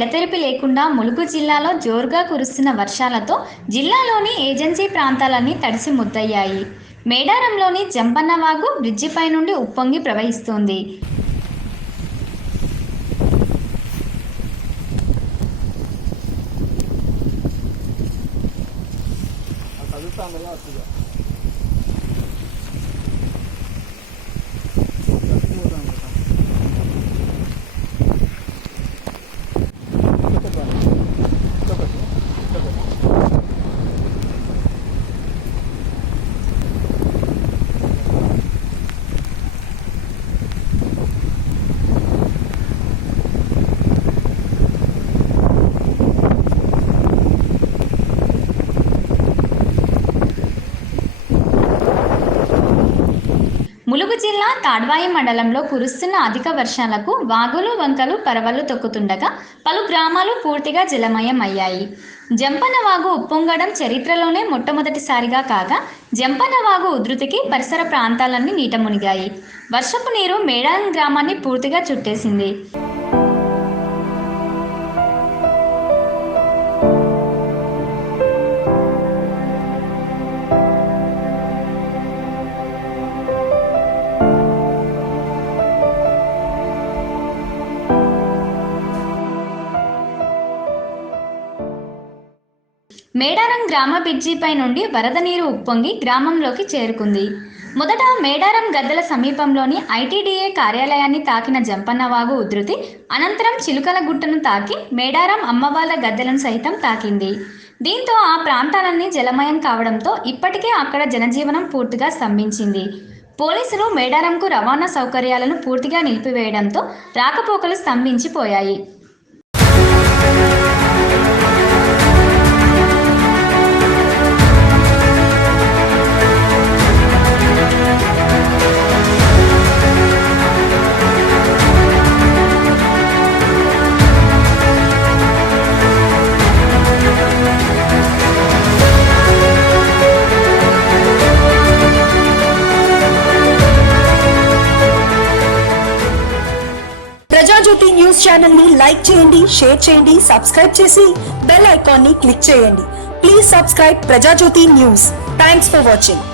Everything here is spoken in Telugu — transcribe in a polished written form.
ఎడతెరిపి లేకుండా ములుగు జిల్లాలో జోరుగా కురుస్తున్న వర్షాలతో జిల్లాలోని ఏజెన్సీ ప్రాంతాలన్నీ తడిసి ముద్దయ్యాయి. మేడారంలోని జంపన్న వాగు బ్రిడ్జిపై నుండి ఉప్పొంగి ప్రవహిస్తోంది. ములుగు జిల్లా తాడ్వాయి మండలంలో కురుస్తున్న అధిక వర్షాలకు వాగులు వంకలు పరవళ్లు తొక్కుతుండగా పలు గ్రామాలు పూర్తిగా జలమయం అయ్యాయి. జంపన్న వాగు ఉప్పొంగడం చరిత్రలోనే మొట్టమొదటిసారిగా కాగా జంపన్న వాగు ఉధృతికి పరిసర ప్రాంతాలన్నీ నీట మునిగాయి. వర్షపు నీరు మేడారం గ్రామాన్ని పూర్తిగా చుట్టేసింది. మేడారం గ్రామ బ్రిడ్జిపై నుండి వరద నీరు ఉప్పొంగి గ్రామంలోకి చేరుకుంది. మొదట మేడారం గద్దెల సమీపంలోని ఐటీడీఏ కార్యాలయాన్ని తాకిన జంపన్న వాగు ఉధృతి అనంతరం చిలుకల గుట్టను తాకి మేడారం అమ్మవార్ల గద్దెలను సైతం తాకింది. దీంతో ఆ ప్రాంతాలన్నీ జలమయం కావడంతో ఇప్పటికే అక్కడ జనజీవనం పూర్తిగా స్తంభించింది. పోలీసులు మేడారంకు రవాణా సౌకర్యాలను పూర్తిగా నిలిపివేయడంతో రాకపోకలు స్తంభించిపోయాయి. ప్రజా జ్యోతి న్యూస్ ఛానల్ ని లైక్ చేయండి, షేర్ చేయండి, సబ్స్క్రైబ్ చేసి బెల్ ఐకాన్ ని క్లిక్ చేయండి. ప్లీజ్ సబ్స్క్రైబ్ ప్రజా జ్యోతి న్యూస్. Thanks for watching.